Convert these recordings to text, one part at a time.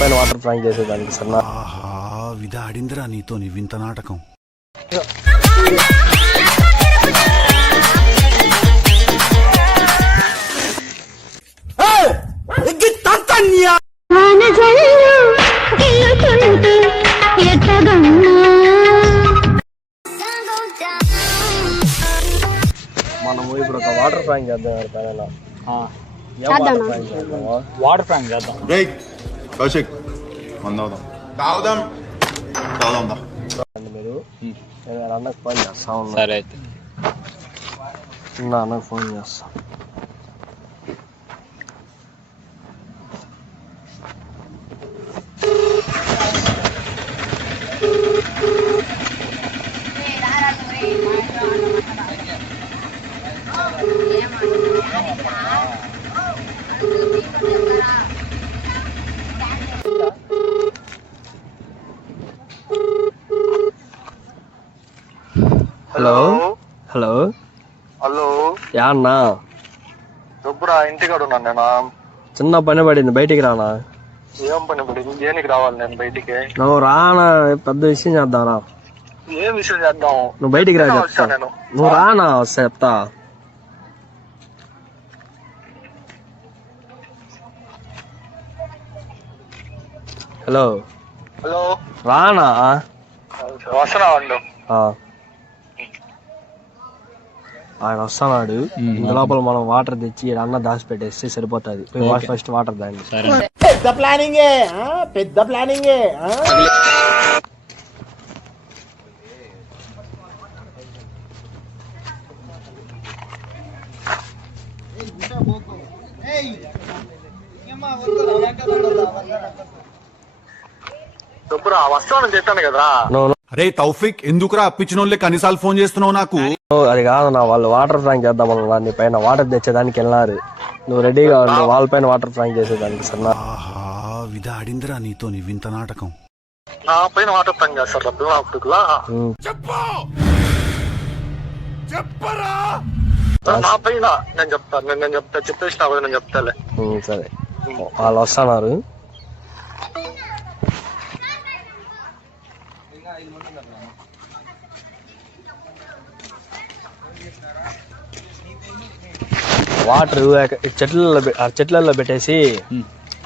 పైన water prank చేసేదానికి sir. ఇది ఆడిందిరా నీతో వింత నాటకం. మనము ఇప్పుడు ఒక వాటర్ ప్రాంక్ చేద్దాం. వాటర్ ప్రాంక్ చేద్దాం. కౌశిక్ మీరు నేను అన్నకు ఫోన్ చేస్తా ఉన్నా. సరే అయితే అన్నకు ఫోన్ చేస్తా. హలో హలో హలో యా అన్నా? చెప్పురా, ఇంటికాడ ఉన్నాను నేను. చిన్న పని పడింది, బయటికి రానా? ఏం పని పడింది? దేనికి రావాలి నేను బయటికి? నువ్వు రానా, పెద్ద విషయం చేద్దాం రా. ఏం విషయం చేద్దాం? నువ్వు బయటికి రా చెప్తా. నువ్వు రానా చెప్తా. హలో హలో రానా? వస్తున్నా ఉండు. ఆయన వస్తున్నాడు. ఇంత లోపల మనం వాటర్ తెచ్చి అన్న దాచి పెట్టేస్తే సరిపోతుంది. ఫస్ట్ వాటర్ దాన్ని. పెద్ద ప్లానింగే, పెద్ద ప్లానింగే. చెప్పురా, వస్తానని చెప్పాను కదా. అరే తౌఫిక్, ఎందుకురా అప్పించిన వాళ్ళే కనీసాలు ఫోన్ చేస్తున్నావు నాకు? అది కాదు నా, వాళ్ళు వాటర్ ప్రాంక్ చేద్దాం నీ పైన వాటర్ తెచ్చేదానికి వెళ్ళినారు. నువ్వు రెడీగా ఉండు వాళ్ళ పైన వాటర్ ప్రాంక్ చేసేదానికి సార్. ఇది ఆడిందిరా నీతో వింత నాటకం. నా పైన వాటర్ పని చేస్తారు పిల్లలా. నా పైన నేను చెప్తాను. నేను చెప్పేసిన నేను చెప్తాలే. సరే, వాళ్ళు వస్తున్నారు. వాటర్ చెట్లలో పెట్టేసి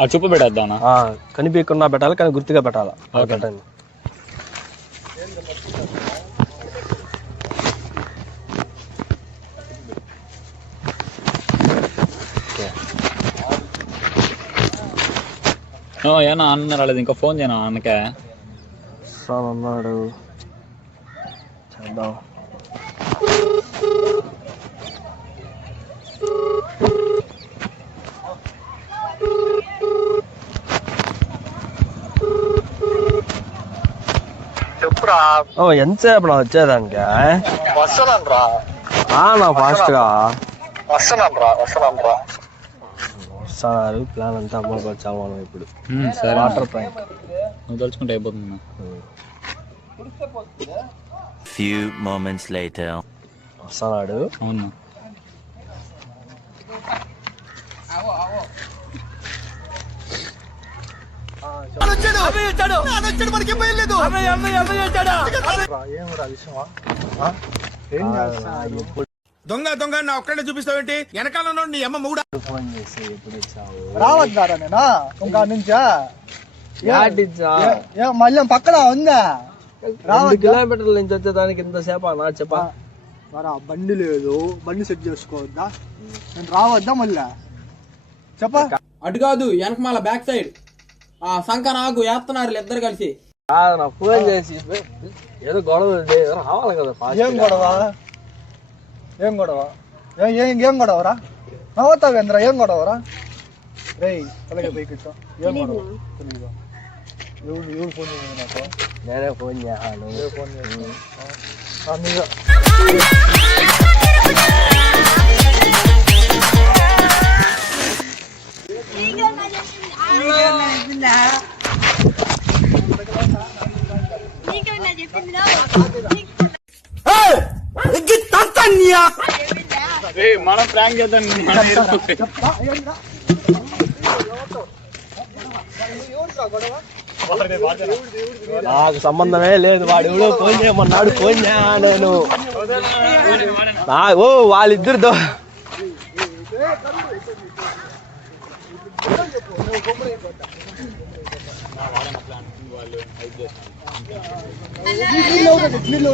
ఆ చుప్పు పెట్టేద్దాం. కనిపించకుండా పెట్టాలి, కానీ గుర్తుగా పెట్టాలి. పెట్టండి. ఏనా అన్న రాలేదు, ఇంకా ఫోన్ చేయనా అన్నకే? అన్నాడు, చేద్దాం. చెప్పురా. ఎంతసేపు నా వచ్చేదానికి? వస్తున్నాను రా. నా ఫాస్ట్ గా వస్తున్నాను రా. వస్తున్నారు. ప్లాన్ అంతా అమలు పరచాలి మనం ఇప్పుడు. వాటర్ ప్రాంక్ నువ్వు తలుచుకుంటే అయిపోతుంది. Few moments later. వస్తున్నాడు. అవును. దొంగ దొంగ నా ఒక్కడే చూపిస్తావేంటి? వెనకాల నీ అమ్మ మూడ. ఫోన్ చేసి ఎప్పుడు వచ్చావు? రావద్దారా నేనా ఇంకా నుంచా? యాడిచ్చా? మళ్ళీ పక్కన ఉందా? 2 కిలోమీటర్ల నుంచి వచ్చేదానికి ఇంతసేపు అన్నా చెప్పా. బండి లేదు, బండి సెట్ చేసుకోవద్దా? నేను రావద్దా మళ్ళా? చెప్పా. అటు కాదు, వెనకమాల బ్యాక్ సైడ్ సంక నాకు వేస్తున్నారు ఇద్దరు కలిసి. నా ఫోన్ చేసి ఏదో గొడవ రావాలి కదా. ఏం గొడవ? ఏం గొడవరా? నవ్వుతావేంద్ర? ఏం గొడవరా? రేయ్ అలాగే పైకిచ్చా. ఏం గొడవ తెలీదు. ఎవరు ఫోన్ చేసింది నాకు? నేనే ఫోన్ చేయాలి. ఫోన్ చేసి మనం ప్రాంక్ చేద్దాం. నాకు సంబంధమే లేదు. వాడు ఎవడో ఫోన్ చేయమన్నాడు, ఫోన్ నేను ఓ వాళ్ళిద్దరితో నీళ్ళు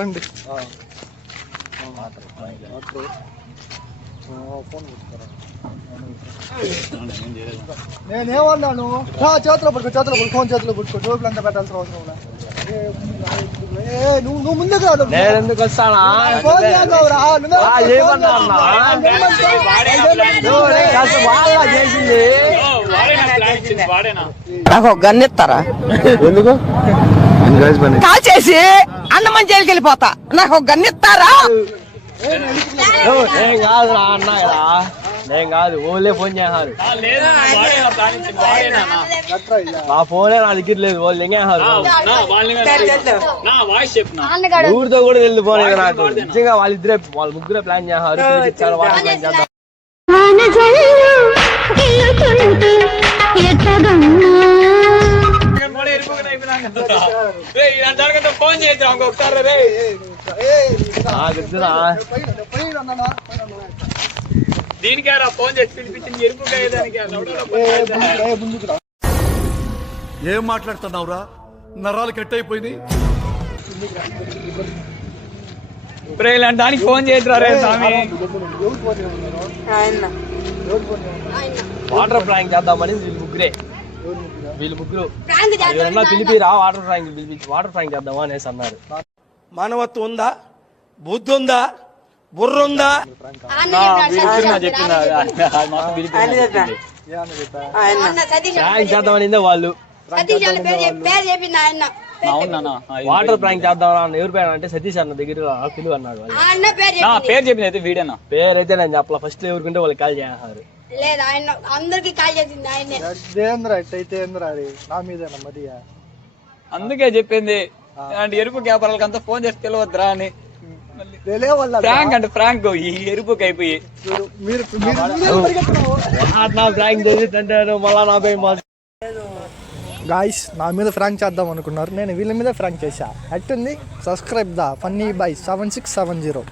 రండి. నేనేమన్నాను? చేతిలో పట్టుకో, ఫోన్ చేతిలో పట్టుకో, జోబులు అంతా పెట్టాల్సిన అవసరం లే. నువ్వు ముందుకు రాదు. నేను ఎందుకు వస్తానా? ఫోన్ చేద్దావురా, చేసింది నాకు ఒక గన్ ఇస్తారా? ఎందుకు? కాల్ చేసి అన్నమని జైలుకి వెళ్ళిపోతా. నాకు ఒక గన్ ఇస్తారా? నేను కాదు రా అన్నాయరా, నేను కాదు. ఓన్లే ఫోన్ చేశారు. నా ఫోనే నా దగ్గర లేదు. వాళ్ళు ఎంగేశారు. ఊరితో కూడా తెలియదు ఫోన్. నాకు నిజంగా వాళ్ళ ముగ్గురే ప్లాన్ చేశారు. ఇచ్చారు వాటర్ ప్లాన్ చేద్దాం. ఫోన్ చేద్దాం ఇంకొకసారి. దీనికేరా ఫోన్ చేసి పిలిపించింది ఎరుపు ఏం మాట్లాడుతున్నావురా? నరాలు కట్ అయిపోయింది. ఇలాంటి దానికి ఫోన్ చేద్దాం రే స్వామి. వాటర్ ప్రాంక్ చేద్దామని వీళ్ళు ముగ్గురు ఎవరన్నా పిలిపిరా వాటర్ ప్రాంక్ చేద్దామా అనేసి అన్నారు. మానవత్వం ఉందా? బుద్ధి ఉందా? బుర్ర ఉందా? ప్రాంక్ చేద్దామని వాళ్ళు వాటర్ ప్రాంక్ చేద్దాం. ఎవరి పేరు అంటే సతీష్ అన్న దగ్గర పిలువ అన్నాడు. పేరు చెప్పింది అయితే వీడేనా? పేరైతే నేను చెప్పాల. ఫస్ట్ ఎవరికంటే వాళ్ళకి కాల్ చేస్తారు. అందుకే చెప్పింది అంటే ఎరుపు వ్యాపారాలకు అంతా ఫోన్ చేసి పిలవద్దురా అని. ఫ్రాంక్ అంటే ఫ్రాంక్ ఈ ఎరుపుకి అయిపోయి ప్రాంక్ చేసి మళ్ళా నా పేరు గాయస్ నా మీద ఫ్రాంక్ చేద్దాం అనుకున్నారు. నేను వీళ్ళ మీద ఫ్రాంక్ చేశా. అట్టుంది. Subscribe the funny by 7670.